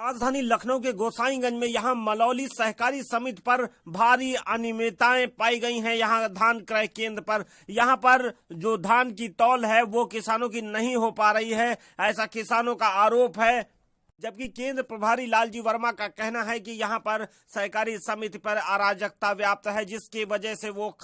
राजधानी लखनऊ के गोसाईगंज में यहां मलौली सहकारी समिति पर भारी अनियमितताएं पाई गई हैं। यहां धान क्रय केंद्र पर यहां पर जो धान की तौल है वो किसानों की नहीं हो पा रही है, ऐसा किसानों का आरोप है। जबकि केंद्र प्रभारी लालजी वर्मा का कहना है कि यहां पर सहकारी समिति पर अराजकता व्याप्त है, जिसकी वजह से वो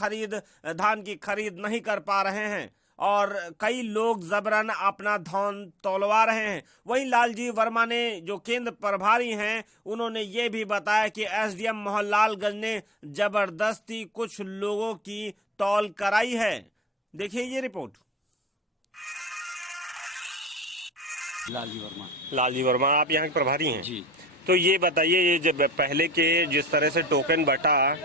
धान की खरीद नहीं कर पा रहे हैं और कई लोग जबरन अपना धान तौलवा रहे हैं। वहीं लालजी वर्मा ने जो केंद्र प्रभारी हैं उन्होंने ये भी बताया कि एसडीएम मोहनलालगंज ने जबरदस्ती कुछ लोगों की तौल कराई है। देखिए ये रिपोर्ट। लालजी वर्मा आप यहाँ के प्रभारी हैं जी। तो ये बताइए, ये जब पहले के जिस तरह से टोकन बटा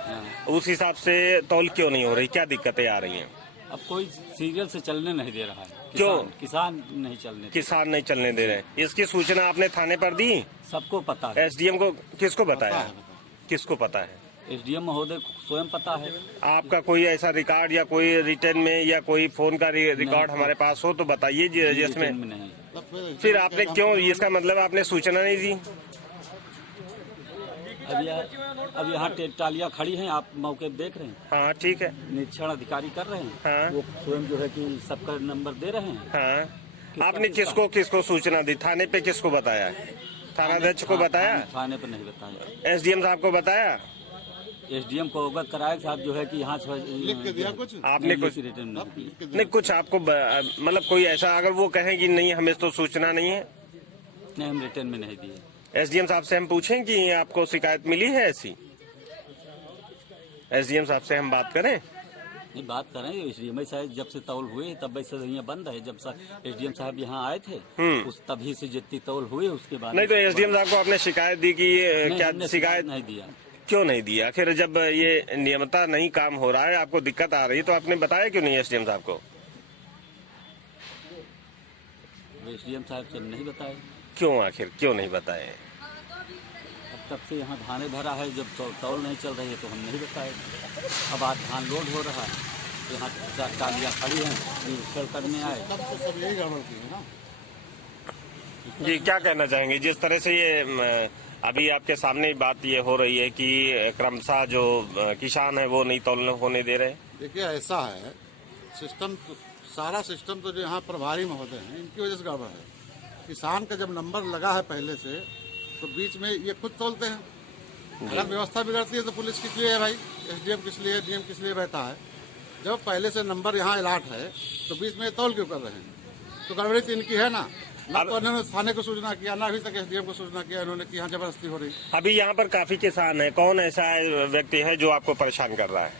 उस हिसाब से तौल क्यों नहीं हो रही, क्या दिक्कतें आ रही हैं? अब कोई सीरियल से चलने नहीं दे रहा है। क्यों? किसान नहीं चलने दे रहे। इसकी सूचना आपने थाने पर दी? सबको पता है। एसडीएम को किसको बताया? किसको पता है? एसडीएम महोदय स्वयं पता है। आपका कोई ऐसा रिकॉर्ड या कोई रिटर्न में या कोई फोन का रिकॉर्ड हमारे पास हो तो बताइए जिसमें नहीं। फिर आपने क्यों, इसका मतलब आपने सूचना नहीं दी? अब यहाँ टालियाँ खड़ी हैं, आप मौके पे देख रहे हैं। हाँ ठीक है। निरीक्षण अधिकारी कर रहे हैं। हाँ। वो स्वयं जो है कि सबका नंबर दे रहे हैं। हाँ। आपने किसको सूचना दी? थाने पे किसको बताया? थानाध्यक्ष को बताया? थाने पे नहीं बताया। एसडीएम साहब को बताया? एसडीएम को अवगत कराया साहब जो है कि यहाँ लिख के दिया कुछ? आपने कुछ रिटर्न नहीं कुछ आपको मतलब कोई ऐसा अगर वो कहें कि नहीं हमें तो सूचना नहीं है? नहीं, हम रिटर्न में नहीं दिए। एसडीएम साहब से हम पूछें कि आपको शिकायत मिली है ऐसी? एसडीएम साहब से हम बात करें? नहीं, बात करें। एसडीएम साहब जब से तौल हुए तब से यहाँ बंद है। जब एसडीएम साहब यहाँ आए थे उस तभी से जितनी तौल हुई उसके बाद नहीं। तो एसडीएम साहब को आपने शिकायत दी कि क्या शिकायत नहीं दिया? क्यों नहीं दिया? आखिर जब ये नियमता नहीं काम हो रहा है, आपको दिक्कत आ रही है तो आपने बताया क्यों नहीं एसडीएम साहब को? एसडीएम साहब से नहीं बताया। क्यों? आखिर क्यों नहीं बताए? अब तब से यहाँ धाने भरा है, जब तौल नहीं चल रही है तो हम नहीं बताए। अब आज धान लोड हो रहा है, यहाँ टालियाँ खड़ी हैं, निरीक्षण करने आए। तब तो सब यही गड़बड़ की है ना। जी क्या कहना चाहेंगे जिस तरह से ये अभी आपके सामने बात ये हो रही है कि क्रमशः जो किसान है वो नहीं तौलने होने दे रहे? देखिए ऐसा है, सिस्टम सारा सिस्टम तो जो यहाँ प्रभारी महोदय हैं इनकी वजह से गड़बड़ है। किसान का जब नंबर लगा है पहले से तो बीच में ये खुद तौलते हैं। अगर व्यवस्था बिगड़ती है तो पुलिस किस लिए है भाई, एसडीएम किस लिए, डीएम किस लिए बैठा है? जब पहले से नंबर यहाँ अलाट है तो बीच में तौल क्यों कर रहे हैं? तो गड़बड़ी तो इनकी है ना। तो उन्होंने थाने को सूचना किया ना, अभी तक एसडीएम को सूचना किया इन्होंने कि यहाँ जबरदस्ती हो रही। अभी यहाँ पर काफी किसान है, कौन ऐसा व्यक्ति है जो आपको परेशान कर रहा है?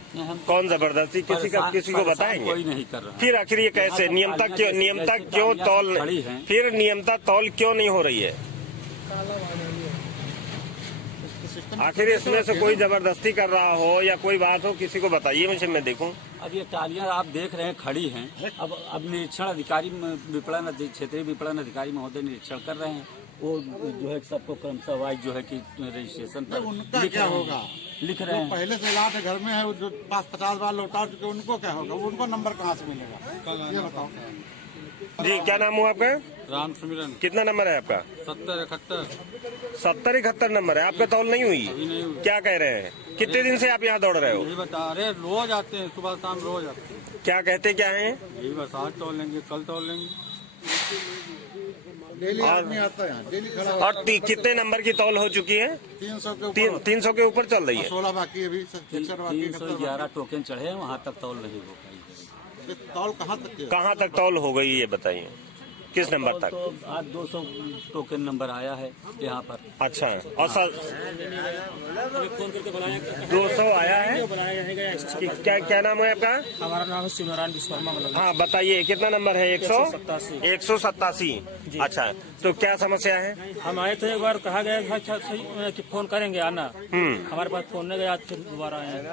कौन जबरदस्ती? किसी को बताएंगे? कोई नहीं कर रहा। फिर आखिर ये कैसे नियमता क्यों तौल, फिर नियमता तौल क्यों नहीं हो रही है? आखिर इसमें से कोई जबरदस्ती कर रहा हो या कोई बात हो, किसी को बताइए मुझे, मैं देखूं। अब ये टालियां आप देख रहे हैं खड़ी हैं। अब निरीक्षण अधिकारी क्षेत्रीय विपणन अधिकारी महोदय निरीक्षण कर रहे हैं। वो जो है सबको क्रमशः वाइज जो है कि रजिस्ट्रेशन पर उनका क्या होगा लिख रहे हैं। पहले से इलाज है, घर में है, जो 50 बार लौटा चुके उनको क्या होगा? उनको नंबर कहाँ से मिलेगा ये बताओ। जी क्या नाम हुआ आपका? राम सुमिरन। कितना नंबर है आपका? 7071 नंबर है आपका। तौल नहीं हुई? अभी नहीं हुई। क्या कह रहे हैं? कितने दिन से आप यहाँ दौड़ रहे हो? यही बता रहे, रोज आते हैं, सुबह शाम रोज आते हैं। क्या कहते क्या है? यही बस आज तौल लेंगे, कल तौल लेंगे। डेली आदमी आता है यहाँ, डेली खड़ा। और कितने नंबर की तौल हो चुकी है? 300 के ऊपर। 300 के ऊपर चल रही है। 16 बाकी अभी 311 टोकन चढ़े हैं, वहाँ तक तौल नहीं हो पाई। तौल कहाँ तक तौल हो गई ये बताइए, किस नंबर तक? तो आज 200 टोकन नंबर आया है यहाँ पर। अच्छा, और सर 200 आया है? क्या नाम है आपका? हमारा नाम है शिवनारायण विश्वकर्मा। हाँ बताइए कितना नंबर है? 187। अच्छा, तो क्या समस्या है? हम आए थे, एक बार कहा गया था कि फोन करेंगे आना। हमारे पास फोन नहीं गया, फिर दोबारा आए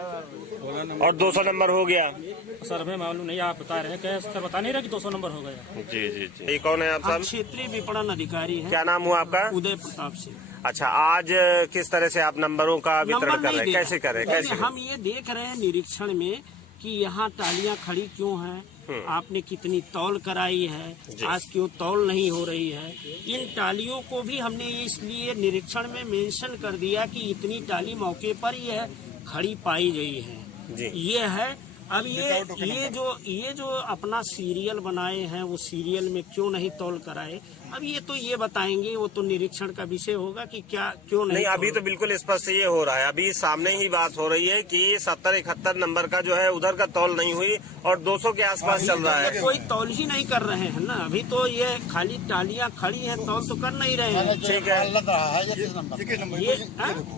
और 200 नंबर हो गया। सर हमें मालूम नहीं, आप बता रहे हैं। सर बता नहीं रहे कि 200 नंबर हो गया। जी जी जी। ये कौन है आप साहब? क्षेत्रीय विपणन अधिकारी है। क्या नाम हुआ आपका? उदय प्रताप सिंह। अच्छा, आज किस तरह से आप नंबरों का वितरण कर रहे हैं? कैसे कर रहे हैं? हम ये देख रहे हैं निरीक्षण में कि यहाँ टालियां खड़ी क्यों हैं, आपने कितनी तौल कराई है, आज क्यों तौल नहीं हो रही है। इन टालियों को भी हमने इसलिए निरीक्षण में मेंशन कर दिया कि इतनी टाली मौके पर ही है खड़ी पाई गई है। ये है। अब ये जो अपना सीरियल बनाए हैं वो सीरियल में क्यों नहीं तौल कराए, अब ये बताएंगे। वो तो निरीक्षण का विषय होगा कि क्या क्यों नहीं। अभी तो बिल्कुल स्पष्ट ये हो रहा है, अभी सामने ही बात हो रही है कि 70-71 नंबर का जो है उधर का तौल नहीं हुई और 200 के आसपास चल रहा है। कोई तौल ही नहीं कर रहे हैं ना, अभी तो ये खाली टालियां खड़ी हैं, तौल तो कर नहीं रहे हैं। ठीक है, लग रहा है ये किस नंबर, ये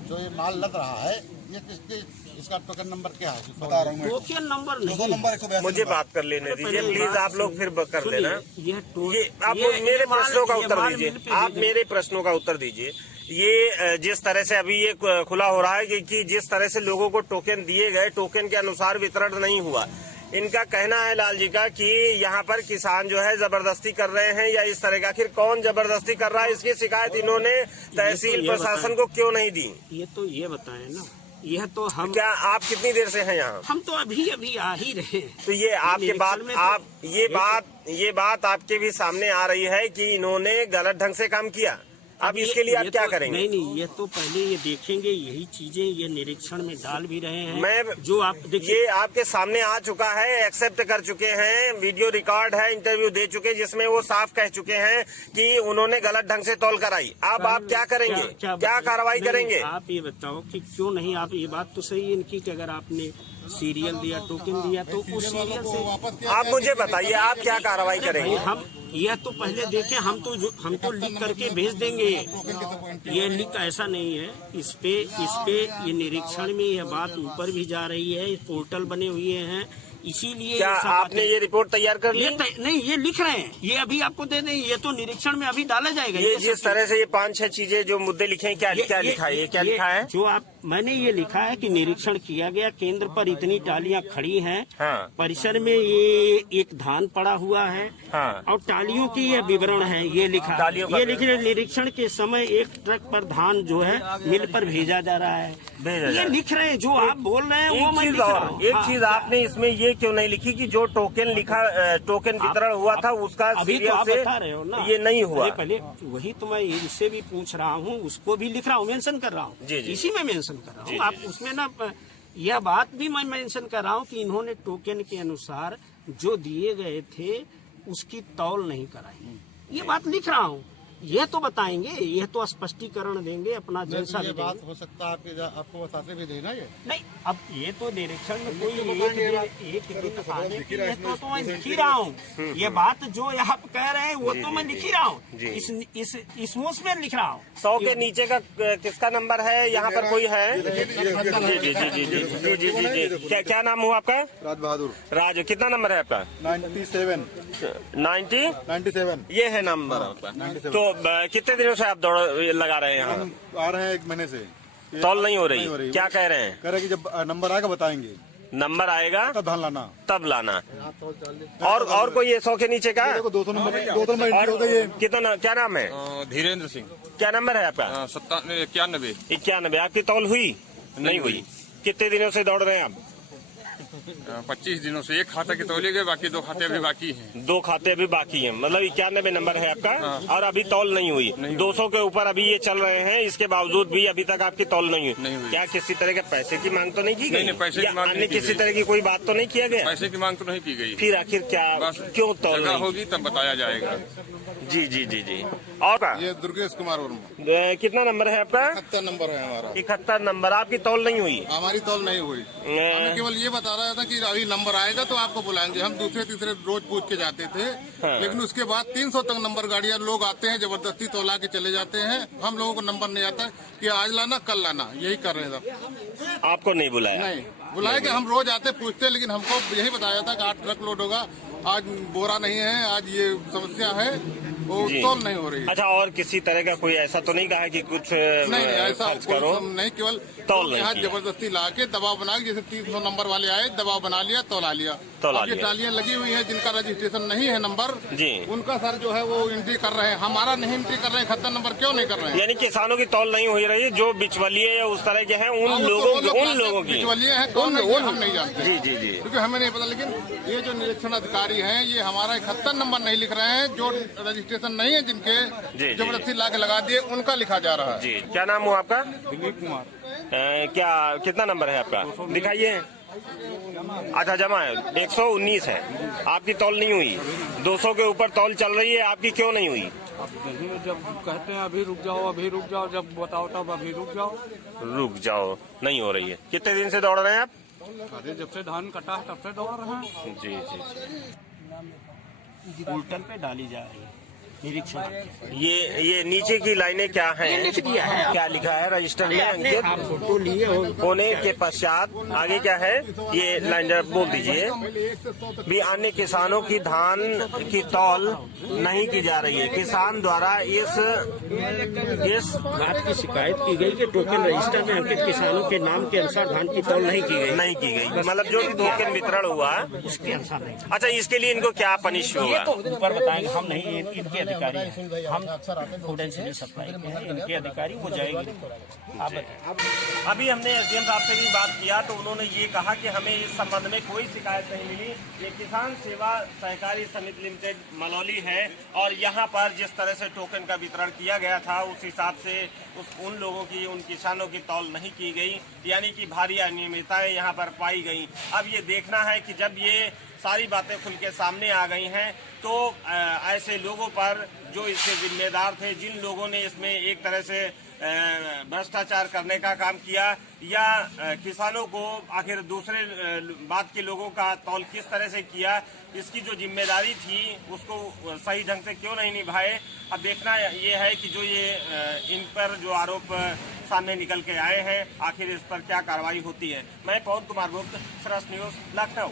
जो ये माल लग रहा है ये किसके, इसका टोकन नंबर क्या है बता रहा हूँ। टोकन नंबर नहीं, मुझे बात कर लेने दीजिए प्लीज, आप लोग फिर कर लेना। ये आप मेरे प्रश्नों का उत्तर दीजिए, आप मेरे प्रश्नों का उत्तर दीजिए। ये जिस तरह से अभी ये खुला हो रहा है कि जिस तरह से लोगों को टोकन दिए गए, टोकन के अनुसार वितरण नहीं हुआ। इनका कहना है लाल जी का कि यहाँ पर किसान जो है जबरदस्ती कर रहे हैं या इस तरह का, आखिर कौन जबरदस्ती कर रहा है, इसकी शिकायत इन्होंने तहसील प्रशासन को क्यों नहीं दी? ये बताएं ना। यह तो हम, क्या आप कितनी देर से हैं यहाँ? हम तो अभी आ ही रहे हैं। तो ये आपके बात, आप ये बात आपके भी सामने आ रही है कि इन्होंने गलत ढंग से काम किया। अब इसके लिए आप क्या करेंगे? नहीं, ये तो पहले ये देखेंगे, यही चीजें ये निरीक्षण में डाल भी रहे हैं। मैं जो आप देखिए, ये आपके सामने आ चुका है, एक्सेप्ट कर चुके हैं, वीडियो रिकॉर्ड है, इंटरव्यू दे चुके, जिसमें वो साफ कह चुके हैं कि उन्होंने गलत ढंग से तौल कराई। अब आप क्या करेंगे, क्या कार्रवाई करेंगे? आप ये बताओ कि क्यों नहीं। आप ये बात तो सही है इनकी कि अगर आपने सीरियल दिया, टोकन दिया, तो उस सीरियल से आप मुझे बताइए आप क्या कार्रवाई करेंगे? हम यह तो पहले देखें, हम तो लिख करके भेज देंगे। ये लिख ऐसा नहीं है, इस पे ये निरीक्षण में यह बात ऊपर भी जा रही है, पोर्टल बने हुए हैं, इसीलिए क्या आपने ये रिपोर्ट तैयार कर ली? नहीं, ये लिख रहे हैं, ये अभी आपको दे दें, ये तो निरीक्षण में अभी डाला जाएगा। ये जिस तरह से ये 5-6 चीजें जो मुद्दे लिखे हैं, क्या लिखा है? ये क्या लिखा है? जो मैंने ये लिखा है कि निरीक्षण किया गया, केंद्र पर इतनी टालियां खड़ी हैं, हाँ। परिसर में ये एक धान पड़ा हुआ है, हाँ। और टालियों की ये विवरण है, ये लिखा। ये लिखे निरीक्षण के समय एक ट्रक पर धान जो है मिल पर भेजा जा रहा है, ये लिख रहे हैं। जो आप बोल रहे हैं वो मैं लिख रहा हूँ। एक चीज आपने इसमें ये क्यों नहीं लिखी कि जो टोकन वितरण हुआ था उसका अभी तो आप बता रहे हो ना, ये नहीं हुआ? पहले वही तो मैं इनसे भी पूछ रहा हूँ, उसको भी लिख रहा हूँ, मेंशन कर रहा हूँ, इसी में मेंशन कर रहा हूँ। आप उसमें ना यह बात भी मैं मेंशन कर रहा हूँ कि इन्होंने टोकन के अनुसार जो दिए गए थे उसकी तौल नहीं कराई, ये बात लिख रहा हूँ। ये तो बताएंगे, ये तो स्पष्टीकरण देंगे अपना जैसा ये बात हो सकता है आपको बताते भी देना ये नहीं। अब ये तो निरीक्षण में कोई एक दिन आने की है, तो मैं लिख ही रहा हूँ। ये बात जो आप कह रहे हैं वो तो मैं लिख ही रहा हूँ, इसमें लिख रहा हूँ। 100 के नीचे का किसका नंबर है यहाँ पर कोई है? जी। क्या नाम हुआ आपका? राज बहादुर। राज, कितना नंबर है आपका? 97। ये है नंबर आपका। तो कितने दिनों से आप दौड़ लगा रहे हैं यहाँ? आ रहे हैं 1 महीने से। तौल नहीं हो रही, क्या कह रहे हैं? कह रहे हैं कि जब नंबर आएगा बताएंगे, नंबर आएगा तब धान लाना, तब लाना। और कोई ये 100 के नीचे का? 200 नंबर एंट्री हो गई है। कितना, क्या नाम है? धीरेन्द्र सिंह। क्या नंबर है आपका? 91। आपकी तौल हुई? नहीं हुई। कितने दिनों से दौड़ रहे हैं आप? 25 दिनों से। एक खाता के तौले गए, बाकी 2 खाते अभी बाकी हैं। 2 खाते अभी बाकी हैं, मतलब 91 नंबर है आपका। और अभी तौल नहीं हुई। 200 के ऊपर अभी ये चल रहे हैं, इसके बावजूद भी अभी तक आपकी तौल नहीं हुई। क्या किसी तरह के पैसे की मांग तो नहीं की गई? नहीं, पैसे की मांग अन्य किसी तरह की कोई बात तो नहीं किया गया? पैसे की मांग तो नहीं की गई। फिर आखिर क्या, क्यों तौल होगी तब बताया जाएगा। जी। और ये दुर्गेश कुमार वर्मा। कितना नंबर है आपका? 71 नंबर है हमारा। 71 नंबर। आपकी तौल नहीं हुई? हमारी तौल नहीं हुई, हमें केवल ये बता रहा था कि अभी नंबर आएगा तो आपको बुलाएंगे। हम दूसरे तीसरे रोज पूछ के जाते थे, लेकिन उसके बाद 300 तक नंबर गाड़ियां लोग आते हैं, जबरदस्ती तौला के चले जाते हैं। हम लोगों को नंबर नहीं आता कि आज लाना कल लाना, यही कर रहे हैं। आपको नहीं बुलाया? नहीं बुलाया कि हम रोज आते पूछते, लेकिन हमको यही बताया था कि 8 ट्रक लोड होगा, आज बोरा नहीं है, आज ये समस्या है, वो तौल नहीं हो रही है। अच्छा, और किसी तरह का कोई ऐसा तो नहीं कहा कि कुछ नहीं ऐसा करो? नहीं, केवल तौल यहाँ जबरदस्ती ला के दबाव बना के, जैसे 300 नंबर वाले आए, दबाव बना लिया, तौला लिया। तौला अब ये लिया। टालियां लगी हुई हैं जिनका रजिस्ट्रेशन नहीं है नंबर जी। उनका सर जो है वो एंट्री कर रहे हैं, हमारा नहीं एंट्री कर रहे हैं। 71 नंबर क्यों नहीं कर रहे हैं? यानी किसानों की तौल नहीं हो रही है, जो बिचवलिए या उस तरह के हैं उन लोगों की बिचवलिए हैं, कौन है ये हम नहीं जानते। जी जी जी। क्योंकि हमें नहीं पता। लेकिन ये जो निरीक्षण अधिकारी हैं ये हमारा 71 नंबर नहीं लिख रहे हैं, जो रजिस्ट्रेशन नहीं है जिनके जी। जबरदस्ती ला के लगा दिए उनका लिखा जा रहा है। जी, क्या नाम हुआ आपका? दिलीप कुमार। क्या कितना नंबर है आपका? दिखाइए। अच्छा, जमा है 119 है। आपकी तौल नहीं हुई, 200 के ऊपर तौल चल रही है, आपकी क्यों नहीं हुई? अब देखिए, जब कहते हैं अभी रुक जाओ, अभी रुक जाओ, जब बताओ तब अभी रुक जाओ। रुक जाओ, नहीं हो रही है। कितने दिन से दौड़ रहे हैं आप? अरे जब से धान कटा है तब से दौड़ रहे हैं। जी जी जी। पोर्टल पे डाली जा रही है निरीक्षण। ये नीचे की लाइनें क्या हैं? लिख दिया है। क्या लिखा है रजिस्टर में? आपने आप अंकित फोटो लिए हो। होने के पश्चात आगे क्या है? ये लाइन जरा बोल दीजिए। भी अन्य किसानों की धान की तौल नहीं की जा रही है। किसान द्वारा इस बात की शिकायत की गई कि टोकन रजिस्टर में अंकित किसानों के नाम के अनुसार धान की तौल नहीं की गई। मतलब जो टोकन वितरण हुआ उसके अनुसार नहीं। अच्छा, इसके लिए इनको क्या पनिश ये होगा? तो ऊपर बताएंगे, हम नहीं, इनके अधिकारी हैं। हम फूड एंड सिविल सप्लाई के हैं, इनके अधिकारी वो जाएगी। आप बताएं। अभी हमने एसडीएम साहब से भी बात किया तो उन्होंने ये कहा कि हमें इस संबंध में कोई शिकायत नहीं मिली। ये किसान सेवा सहकारी समिति लिमिटेड मलौली है और यहाँ पर जिस तरह से टोकन का वितरण किया गया था उस हिसाब से उन लोगों की, उन किसानों की तौल नहीं की गई, यानी कि भारी अनियमितताएं यहाँ पर पाई गई। अब ये देखना है कि जब ये सारी बातें खुल के सामने आ गई हैं तो ऐसे लोगों पर जो इसके जिम्मेदार थे, जिन लोगों ने इसमें एक तरह से भ्रष्टाचार करने का काम किया या किसानों को आखिर दूसरे बात के लोगों का तौल किस तरह से किया, इसकी जो जिम्मेदारी थी उसको सही ढंग से क्यों नहीं निभाए। अब देखना ये है कि जो ये इन पर जो आरोप सामने निकल के आए हैं आखिर इस पर क्या कार्रवाई होती है। मैं पवन कुमार गुप्त, सरस न्यूज, लखनऊ।